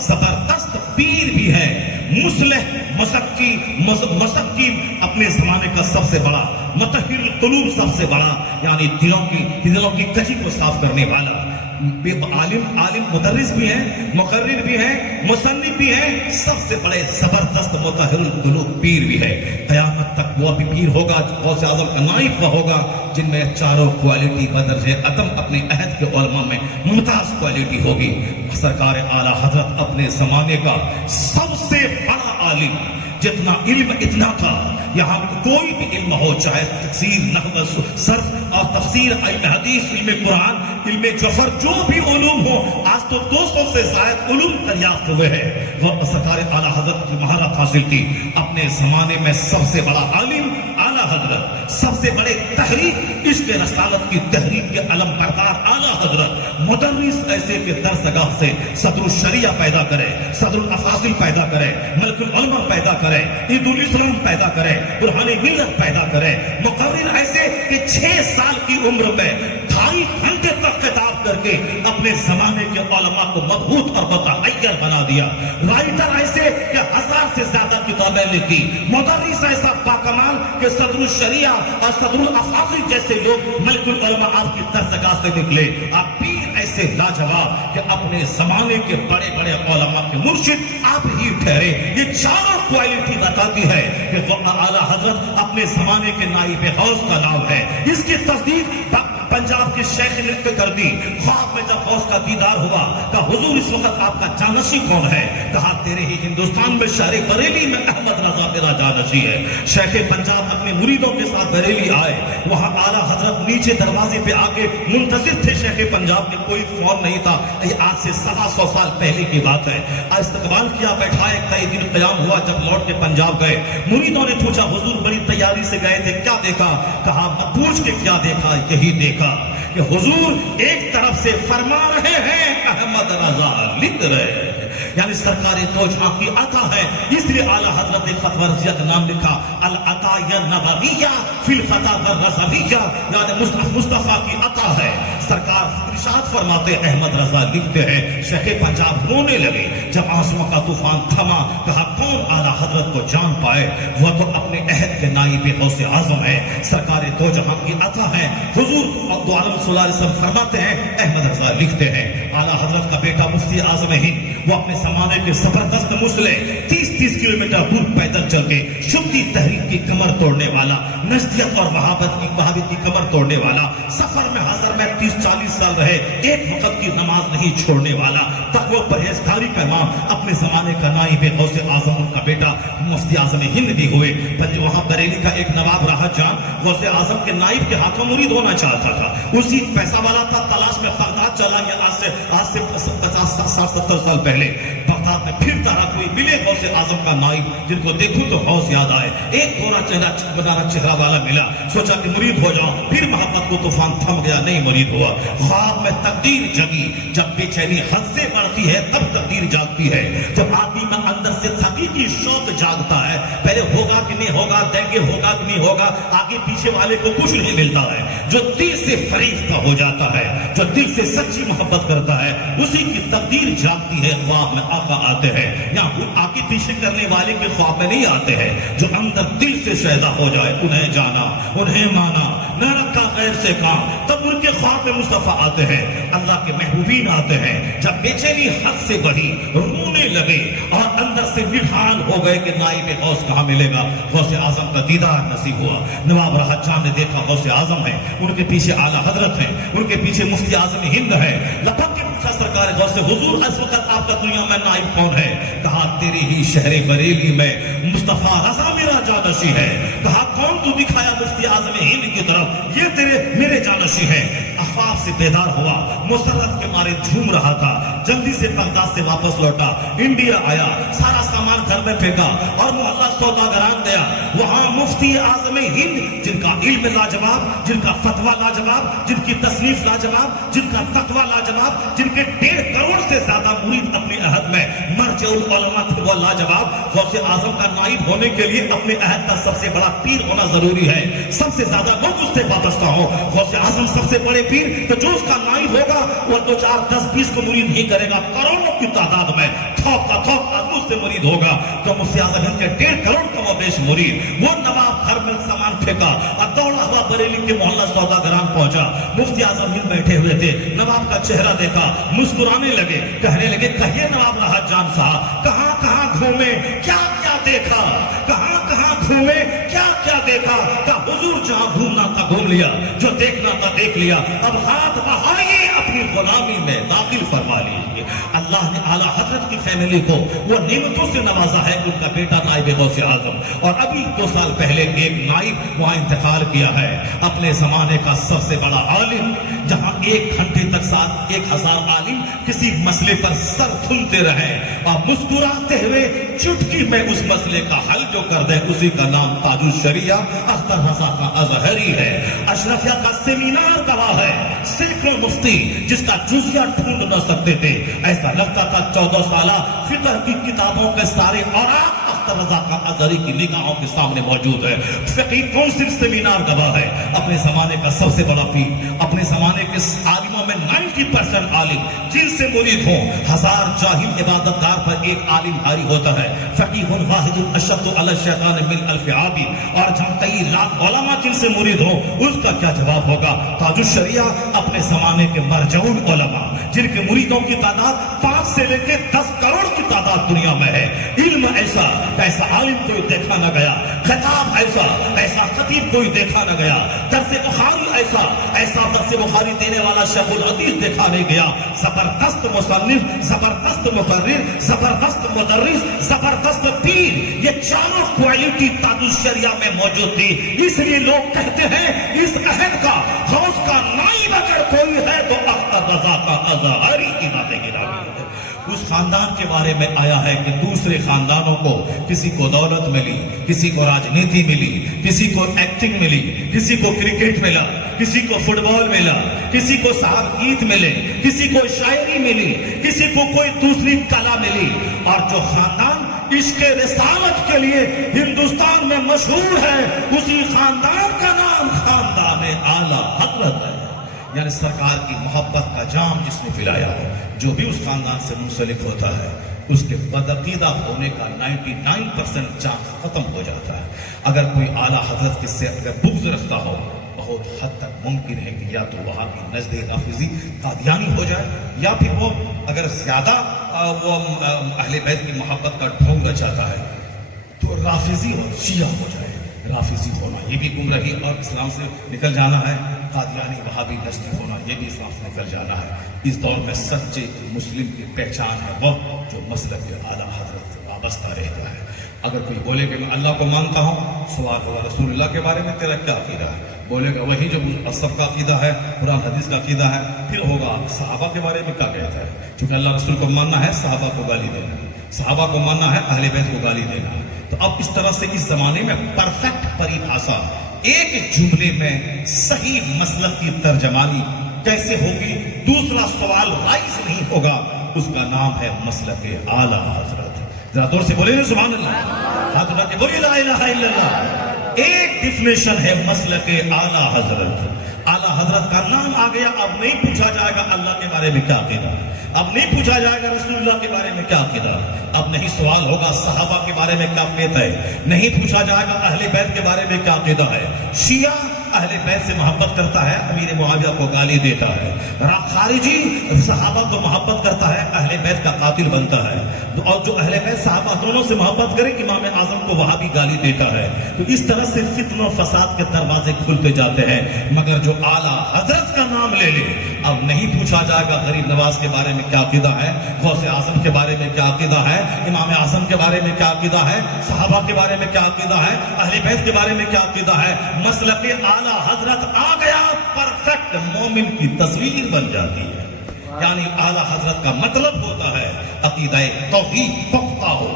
زبردست پیر بھی ہے، مصلح، مزکی اپنے زمانے کا سب سے بڑا، مطہر القلوب سب سے بڑا، یعنی دلوں کی کجی کو صاف کرنے والا، عالم مدرس بھی ہیں، مقرر بھی ہیں، مصنف بھی ہیں، سب سے بڑے زبردست مطہر القلوب پیر بھی ہے۔ قیامت تک وہ بھی پیر ہوگا، غوث اعظم کا نائب ہوگا، جن میں چاروں کوالٹی بدرجہ عدم اپنے عہد کے علماء میں ممتاز کوالٹی ہوگی۔ سرکار اعلیٰ حضرت اپنے زمانے کا سب سے بڑا عالم، جتنا علم اتنا تھا، یہاں کوئی بھی علم ہو، چاہے تفسیر، نحو، صرف اور تفسیر، علم حدیث، علم قرآن، علم جوہر، جو بھی علوم ہو، آج تو 200 سے زائد علوم دریافت ہوئے ہیں۔ وہ سرکار اعلیٰ حضرت کی مہارت حاصل کی۔ اپنے زمانے میں سب سے بڑا عالم اعلیٰ حضرت، سب سے بڑے تحریک، عشق رسالت کی تحریک کے علم بردار اعلیٰ حضرت، مدرس ایسے کہ درسگاہ سے صدر الشریعہ پیدا کرے، صدر الافاضل پیدا کرے، ملک العلماء پیدا کرے، عید الاسلام پیدا کرے، برہان ملت پیدا کرے، مقرر ایسے کہ 6 سال کی عمر میں 2.5 گھنٹے تک خطاب کر کے اپنے زمانے کے علماء کو مضبوط اور متحیر بنا دیا، رائٹر ایسے کہ 1000 سے زیادہ کتابیں لکھی، مدرس ایسا باکمال کہ صدر الشریعہ اور صدر الافاضل جیسے لوگ ملک العلماء آپ کی درسگاہ سے نکلے، آپ پیر ایسے لاجواب کہ اپنے زمانے کے بڑے بڑے علماء کے مرشد آپ ہی ٹھہرے۔ یہ چاروں کوالٹی بتاتی ہے کہ اعلیٰ حضرت اپنے زمانے کے نائب غوث کا نام ہے۔ اس کی تصدیق پنجاب کے شیخ نے کر دی۔ خواب میں جب غوث کا دیدار ہوا، کہا حضور اس وقت آپ کا جانشی کون ہے؟ کہا تیرے ہی ہندوستان میں شہر بریلی میں احمد رضا میرا جانشی ہے۔ شیخ پنجاب اپنے مریدوں کے ساتھ بریلی آئے، وہاں اعلیٰ حضرت نیچے دروازے پہ آگے منتظر تھے شیخ پنجاب کے، کوئی فون نہیں تھا، یہ آج سے 125 سال پہلے کی بات ہے۔ استقبال کیا، بیٹھائے، کئی دن قیام ہوا۔ جب لوٹ کے پنجاب گئے، مریدوں نے پوچھا حضور بڑی تیاری سے گئے تھے، کیا دیکھا؟ کہا پوچھ کے کیا دیکھا، یہی دیکھا کہ حضور ایک طرف سے فرما رہے ہیں، احمد رضا لکھ رہے ہیں، یعنی سرکار دو جہاں کی عطا ہے۔ اس لیے اعلیٰ حضرت نے فتوی رضیہ کا نام لکھا العطایا نبویہ فی الفتاوی الرضویہ، یعنی مصطفیٰ کی عطا ہے۔ سرکار ارشاد فرماتے، احمد رضا لکھتے ہیں، شیخ پنجاب رونے لگے جب آنسوؤں کا طوفان تھما۔ کہا کون اعلیٰ حضرت کو جان پائے، وہ تو اپنے عہد کے نائب غوث اعظم ہے، سرکار دو جہاں کی عطا ہے۔ حضور دو عالم صلی اللہ علیہ وسلم فرماتے ہیں، احمد رضا لکھتے ہیں، اعلیٰ حضرت کا بیٹا مفتی اعظم ہند، وہ اپنے زمانے کے زبردست مسلح 30 کلومیٹر دور پیدل چل کے شدی تحریک کی کمر توڑنے والا، نجدیت اور وہابت کی کمر توڑنے والا، سفر میں حاضر میں 30-40 سال رہے، ایک وقت کی نماز نہیں چھوڑنے والا، تقوی پرہیزگاری کا امام، اپنے زمانے کا نائب غوث اعظم، ان کا بیٹا مفتی اعظم ہند بھی ہوئے۔ وہاں بریلی کا ایک نواب رہا جان غوث اعظم کے نائب کے ہاتھوں مرید ہونا چاہتا تھا، اسی پیسہ والا تھا، تلاش میں بغداد چلا گیا۔ آج سے 50-60-70 سال پہلے بغداد میں پھرتا رہا، کوئی ملے غوث اعظم کا نائب جن کو دیکھوں تو غوث یاد آئے، ایک گورا چہرہ والا ملا، سوچا کہ مرید ہو جاؤں، پھر محبت کو طوفان تھم گیا، نہیں مرید ہوا۔ خواب میں تقدیر جگی، جب بے چینی حد سے بڑھتی ہے تب تقدیر جاگتی ہے، جب آدمی میں اندر سے حقیقی شوق جاگتا ہے، پہلے ہوگا کہ نہیں ہوگا، دیں گے ہوگا کہ نہیں ہوگا، آگے پیچھے والے کو کچھ نہیں ملتا ہے، جو دل سے فریفتہ ہو جاتا ہے، جو دل سے سچی محبت کرتا ہے، اسی کی تقدیر جاگتی ہے۔ خواب میں آقا آتے ہیں، یا آگے پیچھے کرنے والے کے خواب میں نہیں آتے ہیں، جو اندر دل سے شیدا ہو جائے، انہیں جانا، انہیں مانا، نہ رکھا غیر سے کام، تب ان کے خواب میں مصطفیٰ آتے ہیں، اللہ کے محبوبین آتے ہیں۔ جب بے چینی حد سے بڑھی، رونے لگے اور اندر سے نڈھال ہو گئے کہ نائب غوث کہاں ملے گا، غوث اعظم کا دیدار نصیب ہوا۔ نواب راحت جان نے دیکھا غوث اعظم ہے، ان کے پیچھے اعلیٰ حضرت ہیں، ان کے پیچھے مفتی اعظم ہند ہے، لپک کے پوچھا سرکار غوث سے، حضور اس وقت آپ کا دنیا میں نائب کون ہے؟ کہا تیری ہی شہر بریلی میں مصطفیٰ رضا میرا جانشی ہے۔ کہا کون؟ تو دکھایا مفتی اعظم ہند کی طرف، یہ میرے جانشی ہے۔ خواب سے بیدار ہوا، مسرت کے مارے جھوم رہا تھا، جلدی سے بغداد سے واپس لوٹا، انڈیا آیا، سارا سامان گھر میں پھینکا اور محلہ سوداگران گیا۔ وہاں مفتی اعظم ہند، جن کا علم لاجواب، جن کا فتویٰ لاجواب، جن کی تصنیف لاجواب، جن کا تقویٰ لاجواب، جن کے 1.5 کروڑ سے زیادہ مرید اپنے عہد میں، مرجع العلماء تھے وہ لاجواب۔ غوث اعظم کا نائب ہونے کے لیے اپنے عہد کا سب سے بڑا پیر ہونا ضروری ہے، سب سے زیادہ لوگ اس سے وابستہ ہوں۔ غوث اعظم سب سے بڑے پیر، تو جو اس کا نائب ہوگا وہ 2 4 10 20 کو مرید نہیں کرے گا، کروڑوں کی تعداد میں थोक का थोक आदमी से मुरीद होगा तो मुफ्ती आजम हिंद के 1.5 करोड़ का वो बेश मुरीद, वो नवाब घर में सामान फेंका और दौड़ा हुआ बरेली के मोहल्ला सौदागरान पहुंचा। मुफ्ती आजम हिंद बैठे हुए थे, नवाब का चेहरा देखा, मुस्कुराने लगे, कहने लगे कहिए नवाब राहत जान साहब, कहां कहां घूमे, क्या क्या देखा, कहां कहां घूमे, क्या क्या देखा? का हुजूर जहां घूमना था घूम लिया, जो देखना था देख लिया, अब हाथ बढ़ाइए अपनी गुलामी में दाखिल फरमा लीजिए। अल्लाह ने आला हजरत की फैमिली को वो नेमतों से नवाजा है। उनका बेटा नाइब गौसे आजम, और अभी 2 साल पहले एक नाइब वहां इंतकाल किया है, अपने जमाने का सबसे बड़ा आलिम, जहां 1 घंटे तक साथ 1000 आलिम किसी मसले पर सर धुनते रहे और मुस्कुराते हुए चुटकी में उस मसले का हल जो कर दे, उसी का नाम ताजुल शरिया अख्तर रजा का अजहरी है। अशरफिया का सेमिनार गवाह है, सैकड़ों मुफ्ती जिसका जुजिया ढूंढ न सकते थे, ऐसा लगता था 14 साल फिक्र की किताबों के सारे औराक अख्तर रजा का अजहरी की निगाहों के सामने मौजूद है। फकीह काउंसिल सेमिनार गवाह है, अपने जमाने का सबसे बड़ा पीर, अपने जमाने के आलिमों में 90% आलिम जिनसे मुरीद हो, 1000 जाहिल इबादतगार पर एक आलिम भारी होता है। फकीहुन वाहिदुन अशद्दु अला शैतान मिन अल्फ आबिद, और जहां कई लाख उलमा जिनसे मुरीद हो, उसका क्या जवाब होगा? ताजुल शरिया अपने जमाने के मरजऊन उलमा, जिनके मुरीदों की तादाद 5 से लेकर 10 करोड़ की तादाद दुनिया में है। इल्म ऐसा ऐसा आलिम कोई देखा न गया, खिताब ऐसा ऐसा खतीब कोई देखा न गया, दर्स बुखारी ऐसा ऐसा दर्स बुखारी देने वाला शेखुल हदीस देखा नहीं गया। जबरदस्त मुसन्निफ, जबरदस्त मुकर्रिर, जबरदस्त मुदर्रिस, जबरदस्त पीर, ये चारों क्वालिटी ताजुल शरिया में मौजूद थी। इसलिए लोग कहते हैं इस अहद का गौस का नाइब अगर कोई है तो अख्तर रजा का अजहरी की बातें गिरा है। उस खानदान के बारे में आया है कि दूसरे खानदानों को, किसी को दौलत मिली, किसी को राजनीति मिली, किसी को एक्टिंग मिली, किसी को क्रिकेट मिला, किसी को फुटबॉल मिला, किसी को साहब गीत मिले, किसी को शायरी मिली, किसी को कोई दूसरी कला मिली, और जो खानदान इसके रिसालत के लिए हिंदुस्तान में मशहूर है, उसी खानदान का नाम खानदान आला हजरत है। यानी सरकार की मोहब्बत का जाम जिसने पिलाया हो, जो भी उस खानदान से मुंसलिक होता है, उसके बदअकीदा होने का 99% चांस खत्म हो जाता है। अगर कोई आला हजरत किससे अगर बुग़्ज़ रखता हो, बहुत हद तक मुमकिन है कि या तो वहाँ की नज़्द राफिज़ी कादियानी हो जाए, या फिर वो अगर ज्यादा वो अहले बैत की मोहब्बत का ढोंग रचाता है तो राफिज़ी और शिया हो जाए। राफिज़ी होना ये भी गुमराही और इस्लाम से निकल जाना है, कादियानी वहाबी नस्ली होना ये भी इस्लाम से निकल जाना है। इस दौर में सच्चे मुस्लिम की पहचान है वह जो मसलब के आला हजरत से वाबस्ता रहता है। अगर कोई बोले कि मैं अल्लाह को मानता हूँ, सवाल होगा रसूलुल्लाह के बारे में तेरा क्या अकीदा है? बोलेगा वही जो असब का अकीदा है, कुरान हदीस का अकीदा है। फिर होगा सहाबा के बारे में क्या कहता है? क्योंकि अल्लाह रसूल को मानना है, सहाबा को गाली देना है, सहाबा को मानना है, अहले बैत को गाली देना है। तो अब इस तरह से इस जमाने में परफेक्ट परिभाषा एक जुमले में सही मसलब की तर्जमानी कैसे होगी? दूसरा सवाल राइज नहीं होगा, उसका नाम है मसलब के आला हजरत। जरा जोर से बोले सुभान अल्लाह, हाथ उठा के बोलिए ला इलाहा इल्लल्लाह। एक डिफिनेशन है मसलब के आला हजरत। आला हजरत का नाम आ गया, अब नहीं पूछा जाएगा अल्लाह के बारे में क्या अकीदा, अब नहीं पूछा जाएगा रसूलुल्लाह के बारे में क्या अकीदा, अब नहीं सवाल होगा सहाबा के बारे में क्या क़ीदा है, नहीं पूछा जाएगा अहले बैत के बारे में क्या अकीदा है। शिया अहले बैत से मोहब्बत करता है, अमीर मुआविया को गाली देता है। खारिजी सहाबा को मोहब्बत करता है, अहले बैत का कातिल बनता है। और जो अहले बैत सहाबा दोनों से मोहब्बत करे, इमाम आजम को वहां भी गाली देता है। तो इस तरह से फित्ना फसाद के दरवाजे खुलते जाते हैं। मगर जो आला हजरत का नाम ले ले, अब नहीं पूछा जाएगा गरीब नवाज के बारे में क्या अकीदा है, गौसे आजम के बारे में क्या अकीदा है, इमाम आजम के बारे में क्या अकीदा है, सहाबा के बारे में क्या अकीदा है, अहले बैत के बारे में क्या अकीदा है। मसलक आला हजरत आ गया, परफेक्ट मोमिन की तस्वीर बन जाती है। यानी आला हजरत का मतलब होता है अकीदा तौहीद पुख्ता हो।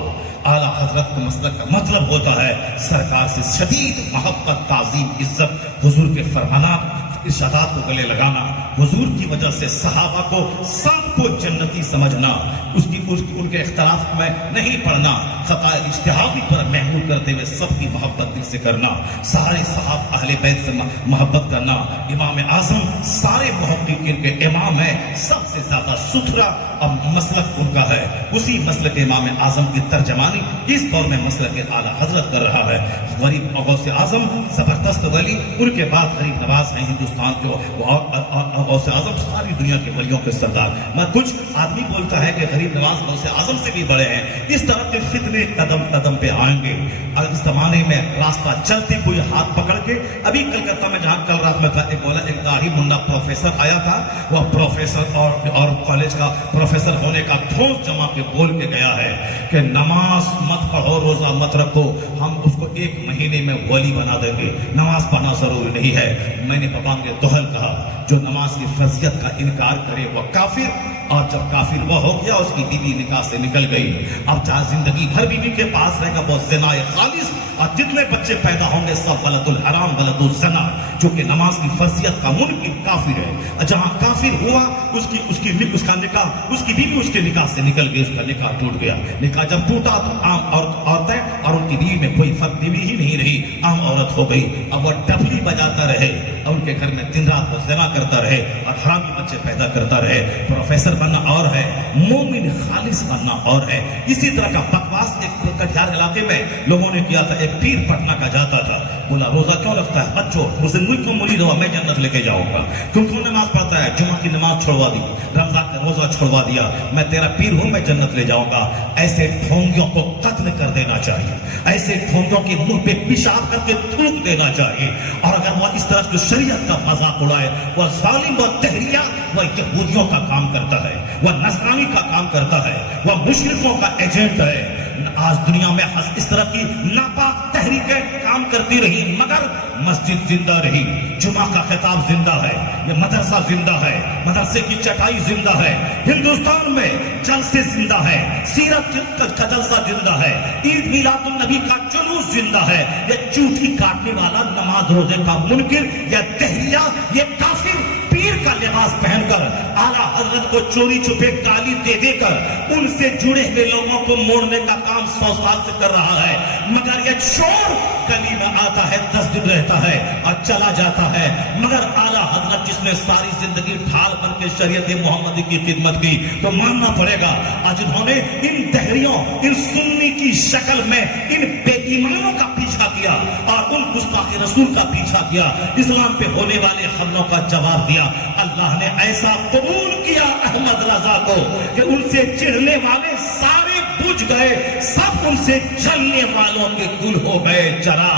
आला हजरत के मसलक का मतलब होता है सरकार से शदीद मोहब्बत, ताज़ीम, इज्जत, हुजूर के फरमानात इरशादात को गले लगाना, हुजूर की वजह से सहाबा को सबको जन्नती समझना, उनके इख्तिलाफ में नहीं पढ़ना, खता इज्तिहादी पर महमूल करते हुए सबकी मोहब्बत दिल से करना, सारे सहाब अहले बैत से मोहब्बत करना। इमाम आजम सारे मुहक्किकीन के इमाम है, सबसे ज्यादा सुथरा और मसलक उनका है। उसी मसलक इमाम आजम की तर्जमानी इस दौर में मसलक आला हजरत कर रहा है। गरीब गौसे आजम जबरदस्त वली, उनके बाद गरीब नवाज है हिंदुस्तान के, और गौसे आजम सारी दुनिया के वलियों के सरदार। मैं कुछ आदमी बोलता है कि गरीब नवाज गौसे आजम से भी बड़े हैं। इस तरह के फितने कदम कदम पे आएंगे। और इस जमाने में रास्ता चलते कोई हाथ पकड़ के, अभी कलकत्ता में जहां कल रात में था, एक दाढ़ी मुन्ना प्रोफेसर आया था, वह प्रोफेसर और कॉलेज का प्रोफेसर होने का ठोस जमा के बोल के गया है कि नमाज मत पढ़ो, रोजा मत रखो, हम उसको 1 महीने में वली बना देंगे। नमाज पढ़ना जरूरी नहीं है। मैंने बबांगे दोहल कहा, जो नमाज की फर्जियत का इनकार करे वह काफिर, और जब काफिर वह हो गया उसकी बीवी निकाह से निकल गई। अब चाहे जिंदगी भर बीवी के पास रहेगा वो ज़िना खालिस, और जितने बच्चे पैदा होंगे सब वलदुल हराम वलदुल ज़ना, जो कि नमाज की फर्जियत का मुनकिर काफिर है। जहां काफिर हुआ उसका निकाह, उसकी बीवी उसके निकाह से निकल गई, उसका निकाह टूट गया। निकाह जब टूटा तो आम औरतें और उनकी बीवी में कोई फर्क बीवी ही नहीं रही, आम औरत हो गई। अब वह डफली बजाता रहे और उनके घर में दिन रात वो ज़िना करता रहे और हरामी बच्चे पैदा करता रहे। प्रोफेसर बनना और है, मोमिन खालिस बनना और है। इसी तरह का बकवास एक कटिहार इलाके में लोगों ने किया था। एक पीर पटना का जाता था, बोला रोजा क्यों रखता है बच्चों, मुझसे क्यों मुरीद हुआ, मैं जन्नत लेके जाऊंगा। क्यों नमाज पढ़ता है, जुमा की नमाज छोड़वा दी, रमजान का रोजा छोड़वा दिया, मैं तेरा पीर हूं, मैं जन्नत ले जाऊंगा। ऐसे ढोंगियों को कत्ल कर देना चाहिए, ऐसे ढोंगियों के मुंह पे पेशाब करके थूक देना चाहिए। और अगर वह इस तरह से शरीयत का मजाक उड़ाए, वह जालिम व तहरिया, वह यहूदियों का काम करता है, वह नसरानी का काम करता है, वह मुशरिकों का एजेंट है। आज दुनिया में इस तरह की नापाक तहरीकें काम करती रही, मगर मस्जिद जिंदा रही, जुमा का खिताब जिंदा है, ये मदरसा जिंदा है, मदरसे की चटाई जिंदा है, हिंदुस्तान में जलसे जिंदा है, सीरत का जलसा जिंदा है, ईद मिलादुन नबी का जुलूस जिंदा है। ये चूठी काटने वाला, नमाज रोजे का मुनकिर, यह तहरिया, ये काफिर पीर का लिबास पहनकर आला हजरत को चोरी छुपे गाली दे देकर उनसे जुड़े हुए लोगों को मोड़ने का काम 100 साल से कर रहा है। मगर यह चोर गली में आता है, 10 दिन रहता है और चला जाता है। मगर आला हजरत जिसने सारी जिंदगी ढाल बन के शरीयत मोहम्मदी की खिदमत की, तो मानना पड़ेगा आज इन्होंने इन तहरियों, इन सुन्नी की शक्ल में इन बेईमानों का पीछा किया और उन गुस्ताखे रसूल का पीछा किया, इस्लाम पे होने वाले हमलों का जवाब दिया। अल्लाह ने ऐसा कबूल किया अहमद रजा को कि उनसे चिढ़ने वाले सारे बुझ गए, सब उनसे जलने वालों के गुल हो गए जरा।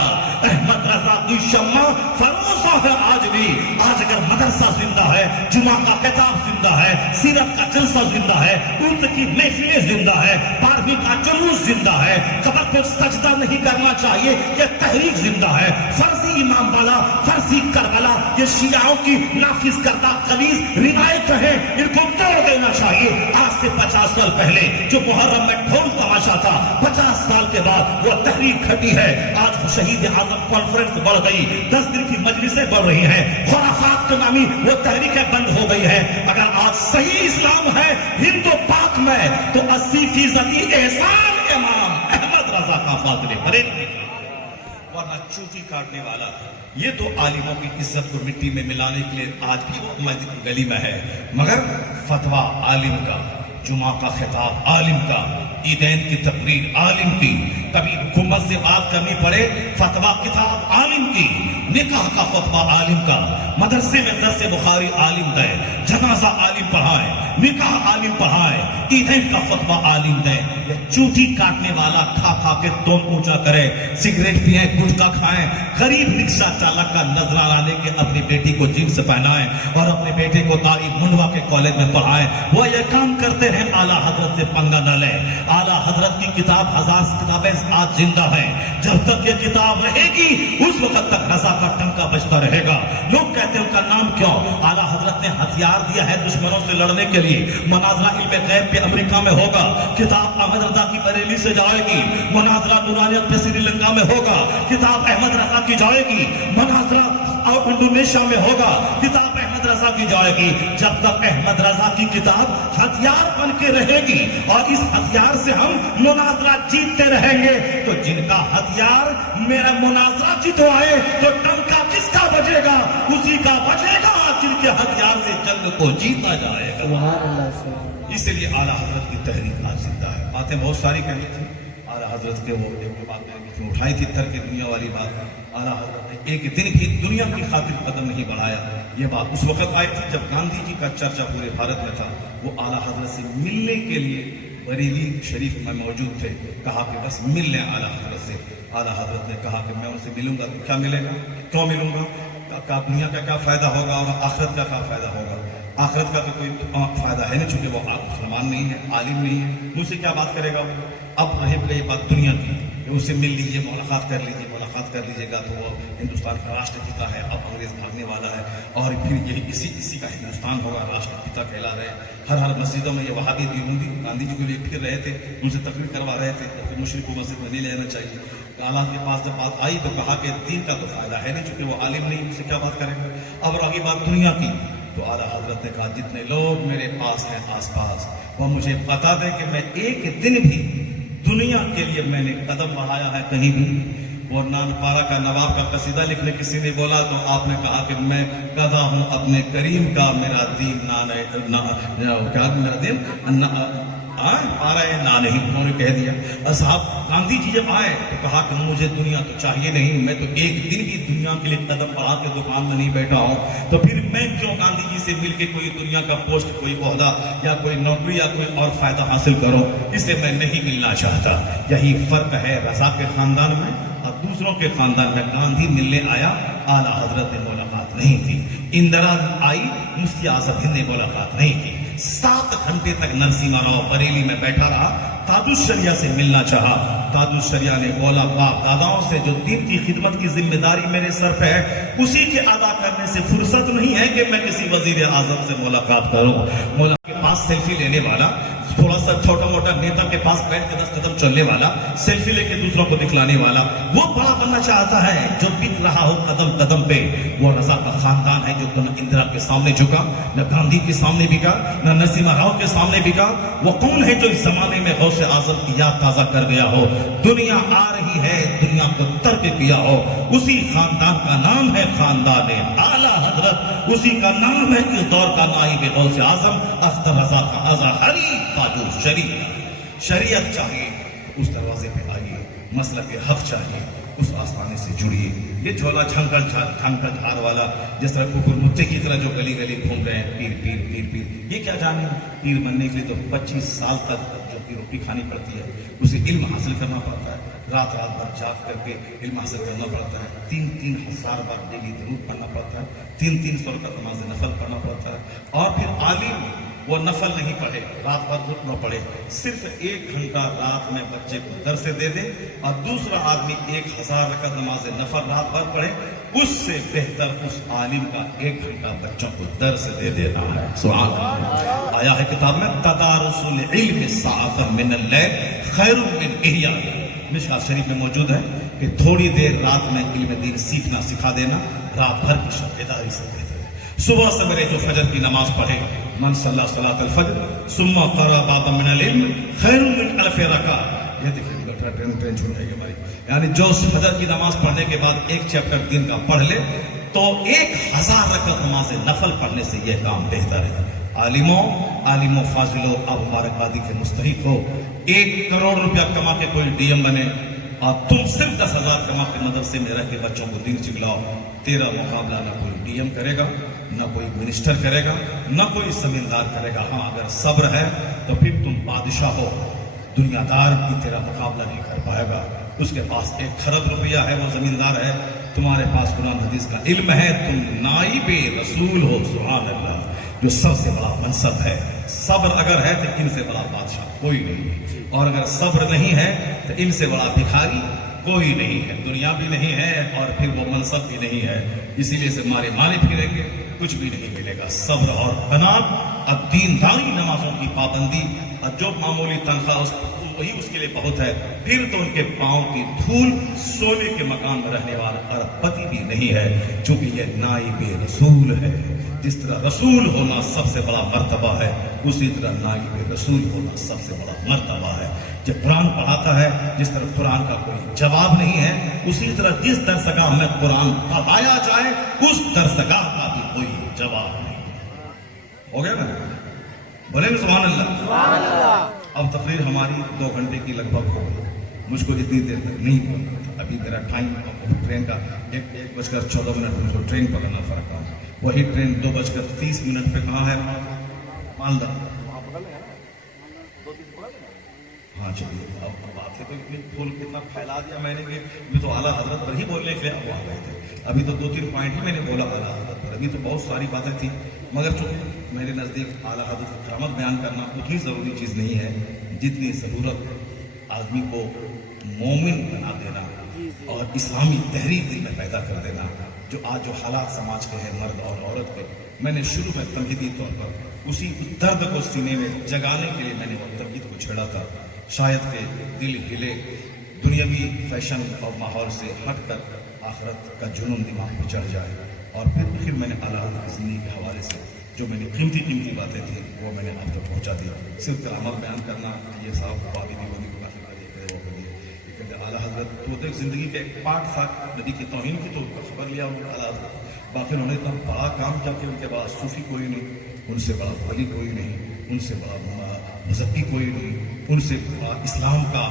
अहमद रजा की शम्मा फरोसा है आज भी। आज अगर मदरसा जिंदा है, जुमा का किताब जिंदा है, सीरत का जलसा जिंदा है, उर्द की महफिलें जिंदा है, 12वीं का जुलूस जिंदा है, कब्र को सजदा नहीं करना चाहिए, यह तहरीक जिंदा है। फर्जी इमाम वाला, फर्जी करबला, ये शियाओं की नाफिज करदा कलीज रिवायत है, इनको तोड़ देना चाहिए। आज से 50 साल पहले जो मुहर्रम में ढोल तमाशा था, 50 साल के बाद वो तहरीक घटी है। आज शहीद आजम कॉन्फ्रेंस बढ़ गई, 10 दिन की मजलिसें बढ़ रही हैं, खुराफात के नामी वो तहरीकें बंद हो गई है। अगर आज सही इस्लाम है हिंदू पाक में, तो 80% एहसान इमाम अहमद रजा का फाजिले करे, वरना चूटी काटने वाला। ये तो आलिमों की इज्जत को मिट्टी में मिलाने के लिए आज भी वो मस्जिद गली में है, मगर फतवा आलिम का, जुमा का खिताब आलिम का, ईदैन की तकरीर आलिम की, कभी हुकूमत से बात करनी पड़े फतवा किताब आलिम की, निकाह का फतवा आलिम का, मदरसे में दर्स बुखारी आलिम दे, जनाजा आलिम पढ़ाए, निकाह आलिम पढ़ाए, ईदैन का फतवा आलिम दे। ये चूटी काटने वाला खा खा के तोन ऊंचा करे, सिगरेट पिए, गुटखा खाएं, गरीब रिक्शा चालक का नजराना लेके अपनी बेटी को जीन्स पहनाएं और अपने बेटे को दाढ़ी मुंडवा के कॉलेज में पढ़ाएं, वो ये काम करते हैं। आला हजरत से पंगा न ले। आला हजरत की किताब 1000 किताबें आज जिंदा है, जब तक ये किताब रहेगी उस वक्त तक रजा का टंका बजता रहेगा। लोग कहते हैं उनका नाम क्यों? आला हजरत ने हथियार दिया है दुश्मनों से लड़ने के लिए। मुनाजरा इल्मे गैब पे अमेरिका में होगा, किताब अहमद रजा की बरेली से जाएगी, मुनाजरा नूरानियत पे श्रीलंका में होगा, किताब अहमद रजा की जाएगी, मुनाजरा और इंडोनेशिया में होगा, किताब अहमद रजा की जाएगी। जब तक अहमद रजा की किताब हथियार बन के रहेगी और इस हथियार से हम मुनाजरा जीतते रहेंगे, तो जिनका हथियार मेरा मुनाजरा जितवाए तो डंका किसका बजेगा? उसी का बजेगा जिनके हथियार से जंग को जीता जाएगा। इसलिए आला हजरत की तहरीक आज जिंदा है। बातें बहुत सारी कही थी आला हजरत के, वो एक बात मैंने बीच में उठाई थी तर्क दुनिया वाली बात। आला हजरत ने एक दिन भी दुनिया की खातिर कदम नहीं बढ़ाया। ये बात उस वक्त आई थी जब गांधी जी का चर्चा पूरे भारत में था। वो आला हजरत से मिलने के लिए बरेली शरीफ में मौजूद थे। कहा कि बस मिल लें आला हजरत से। आला हजरत ने कहा कि मैं उनसे मिलूंगा तो क्या मिलेगा, क्यों मिलूंगा, क्या दुनिया का क्या फायदा होगा और आखिरत का क्या फायदा होगा? आखिरत का तो कोई फायदा है नहीं, चूंकि वो मुसलमान नहीं है, आलिम नहीं है, मुझसे क्या बात करेगा वो? अब रही गई बात दुनिया की, उससे मिल लीजिए, मुलाकात कर लीजिए, मुलाकात कर लीजिएगा तो वो हिंदुस्तान का राष्ट्रपिता है। अब अंग्रेज भागने वाला है और फिर यही इसी का हिंदुस्तान होगा, राष्ट्रपिता कहला रहे। हर मस्जिदों में ये वहाबी देवबंदी गांधी जी को लिए फिर रहे थे, उनसे तकरीर करवा रहे थे कि मुशरिक को मस्जिद में नहीं ले जाना चाहिए। आला के पास जब बात आई तो कहा कि दीन का तो फायदा है नहीं, चूंकि वो आलिम नहीं, उससे क्या बात करेंगे। अब रही बात दुनिया की, तो आला हजरत ने कहा जितने लोग मेरे पास हैं आसपास, वो मुझे बता दें कि मैं एक दिन भी दुनिया के लिए मैंने कदम बढ़ाया है कहीं भी। वो नानपारा का नवाब का कसीदा लिखने किसी ने बोला तो आपने कहा कि मैं गधा हूं अपने करीम का, मेरा दीन क्या मेरा दीन पारा ना नहीं, उन्होंने कह दिया। साहब गांधी जी जब आए तो कहा कि मुझे दुनिया तो चाहिए नहीं, मैं तो एक दिन भी दुनिया के लिए कदम बढ़ा के दुकान में नहीं बैठा हूं, तो फिर मैं क्यों गांधी जी से मिलके कोई दुनिया का पोस्ट, कोई ओहदा या कोई नौकरी या कोई और फायदा हासिल करूं? इससे मैं नहीं मिलना चाहता। यही फर्क है रजा के खानदान में और दूसरों के खानदान में। गांधी मिलने आया, आला हजरत ने मुलाकात नहीं की। इंदिरा आई, मुफ्ती आज़म हिंद ने मुलाकात नहीं की। 7 घंटे तक नरसिम्हा राव बरेली में बैठा रहा, ताजुश्शरिया से मिलना चाहा। ताजुश्शरिया ने बोला बाप दादाओं से जो दीन की खिदमत की जिम्मेदारी मेरे सर पे है, उसी के अदा करने से फुर्सत नहीं है कि मैं किसी वजीर आजम से मुलाकात करूं। मौला के पास सेल्फी लेने वाला, थोड़ा सा छोटा मोटा नेता के पास बैठ के 10 कदम चलने वाला, सेल्फी लेके दूसरों को दिखलाने वाला, वो बड़ा बनना चाहता है जो बिक रहा हो कदम कदम पे। वो रजा का खानदान है जो न इंदिरा के सामने झुका, न गांधी के सामने बिका, न नरसिम्हा राव के सामने बिका। वो कौन है जो इस जमाने में गौसे आजम की याद ताजा कर गया हो? दुनिया आ रही है, दुनिया को तर्क किया हो, उसी खानदान का नाम है खानदान आला हजरत, उसी का नाम है इस दौर का नाइब गौसे आजम अख्तर रजा का अज़हरी ताजुल शरीयत। शरीयत चाहिए उस दरवाजे पे आइए, मसलक के हक चाहिए उस आस्थाने से जुड़िए। ये झोला झंकर झार वाला जिस तरह कुकुर मुत्ते की तरह जो गली गली घूम रहे हैं, पीर पीर पीर पीर, ये क्या जाने? पीर बनने के लिए तो 25 साल तक जो की रोटी खानी पड़ती है, उसे इल्म हासिल करना पड़ता है, रात रात भर जाग करके इल्म हासिल करना पड़ता है, 3-3 हज़ार बार डेली दरूद पढ़ना पड़ता है, 3-3 सौ का नमाज नफल पढ़ना पड़ता है। और फिर आलिम वो नफल नहीं पढ़े, रात भर न पढ़े, सिर्फ 1 घंटा रात में बच्चे को दर्स दे दे और दूसरा आदमी 1000 रकअत नमाज नफल रात भर पढ़े, उससे बेहतर उस आलिम का 1 घंटा बच्चों को दर्स दे देना है। सुभान अल्लाह। आया है किताब में तदारुसुल इल्म साअतन मिनल लैल खैरुम मिन इह्याह, मिशकात शरीफ में मौजूद है कि थोड़ी देर रात में इल्म दीन सीखना सिखा देना रात भर की शबेदारी से बेहतर है। सुबह सवेरे जो फजर की नमाज पढ़े, मन सल्ला सलातल फज्र सुम्मा क़रा बाबा मिनल इल्म खैरुम मिन अल्फ रकाअत। ये देखिए ट्रेन छूट जाएगी हमारी। यानी जो फजर की नमाज पढ़ने के बाद 1 चैप्टर दिन का पढ़ ले तो 1000 रकअत नमाज नफल पढ़ने से यह काम बेहतर है। आलिमों फाजिलो आप मुबारकबादी के मुस्तहिक हो। 1 करोड़ रुपया कमा के कोई डीएम बने और तुम सिर्फ 10,000 कमा के मदरसे में रह के बच्चों को दीन सिखलाओ, तेरा मुकाबला न कोई डीएम करेगा, न कोई मिनिस्टर करेगा, न कोई जमींदार करेगा। हाँ, अगर सब्र है तो फिर तुम बादशाह हो, दुनियादार भी तेरा मुकाबला नहीं कर पाएगा। उसके पास 1 खरब रुपया है, वो जमींदार है, तुम्हारे पास कुरान हदीस का इल्म है, तुम नाइबे रसूल हो। सुभान अल्लाह, जो सबसे बड़ा मनसब है। सब्र अगर है तो इनसे बड़ा बादशाह कोई नहीं है, और अगर सब्र नहीं है तो इनसे बड़ा भिखारी कोई नहीं है, दुनिया भी नहीं है और फिर वो मनसब भी नहीं है। इसीलिए से मारे मारे फिरेंगे, कुछ भी नहीं मिलेगा। सब्र और कनात, अब दीनदारी, नमाजों की पाबंदी, اور جو معمولی تنخواہ وہی اس کے لیے بہت ہے، پھر تو ان کے پاؤں کی دھول سونے کے مکان میں رہنے والا ارب پتی بھی نہیں ہے، چونکہ یہ نائب رسول ہے۔ جس طرح رسول ہونا سب سے بڑا مرتبہ ہے، اسی طرح نائب رسول ہونا سب سے بڑا مرتبہ ہے۔ جب قرآن پڑھاتا ہے، جس طرح قرآن کا کوئی جواب نہیں ہے، اسی طرح جس درسگاہ میں قرآن پڑھایا جائے اس درسگاہ کا بھی کوئی جواب نہیں ہے۔ ہو گیا نا؟ بولے نا سبحان اللہ۔ سبحان اللہ۔ اب تقریر ہماری 2 گھنٹے کی لگ بھگ ہو گئی، مجھ کو اتنی دیر تک نہیں بولنا تھا۔ ابھی میرا ٹائم ٹرین کا 1:14 مجھ کو ٹرین پکڑنا فرق ہے، وہی ٹرین 2:30 پہ کہاں ہے؟ مالدہ۔ ہاں چلیے، اب آپ سے تو اتنی پھول کتنا پھیلا دیا میں نے کہ ابھی تو اعلیٰ حضرت پر ہی بولنے کے لیے اب آ گئے تھے۔ ابھی تو 2-3 پوائنٹ ہی میں نے بولا اعلیٰ حضرت پر، ابھی تو بہت ساری باتیں تھیں، مگر چونکہ میرے نزدیک اعلیٰ حضرت کی کرامت بیان کرنا اتنی ضروری چیز نہیں ہے جتنی ضرورت آدمی کو مومن بنا دینا اور اسلامی تحریک دل میں پیدا کر دینا۔ جو حالات سماج کے ہیں مرد اور عورت کے، میں نے شروع میں تنقیدی طور پر اسی درد کو سینے میں جگانے کے لیے میں نے وہ تنقید کو چھیڑا تھا، شاید کہ دل ہلے، دنیاوی فیشن اور ماحول سے ہٹ کر آخرت کا جنون دماغ پہ چڑھ جائے، اور پھر میں نے اعلیٰ حضرت کی زندگی کے حوالے سے جو میں نے قیمتی باتیں تھیں وہ میں نے آپ تک پہنچا دیا۔ صرف کرامت بیان کرنا یہ صاحب بابی دیوانی کو کافی بڑی وہ کر دیا، لیکن اعلیٰ حضرت تو ایک زندگی کے ایک پارٹ تھا، نبی کی توہین کی تو خبر لیا انہوں نے اعلیٰ حضرت، باقی انہوں نے اتنا بڑا کام کیا کہ ان کے بعد صوفی کوئی نہیں، ان سے بڑا ولی کوئی نہیں، ان سے بڑا مذہبی کوئی نہیں، ان سے بڑا اسلام کا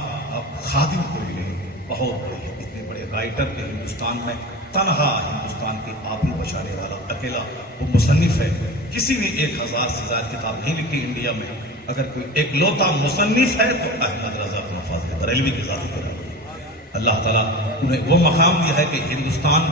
خادم کوئی نہیں، بہت بڑے اتنے بڑے رائٹر کے ہندوستان میں تنہا ہندوستان کے آبرو بچانے والا اکیلا وہ مصنف ہے۔ کسی نے 1000 سے زائد کتاب نہیں لکھی انڈیا میں، اگر کوئی ایکلوتا مصنف ہے تو احمد رضا نفاذ بریلوی کے ذاتی کرا۔ اللہ تعالیٰ انہیں وہ مقام دیا ہے کہ ہندوستان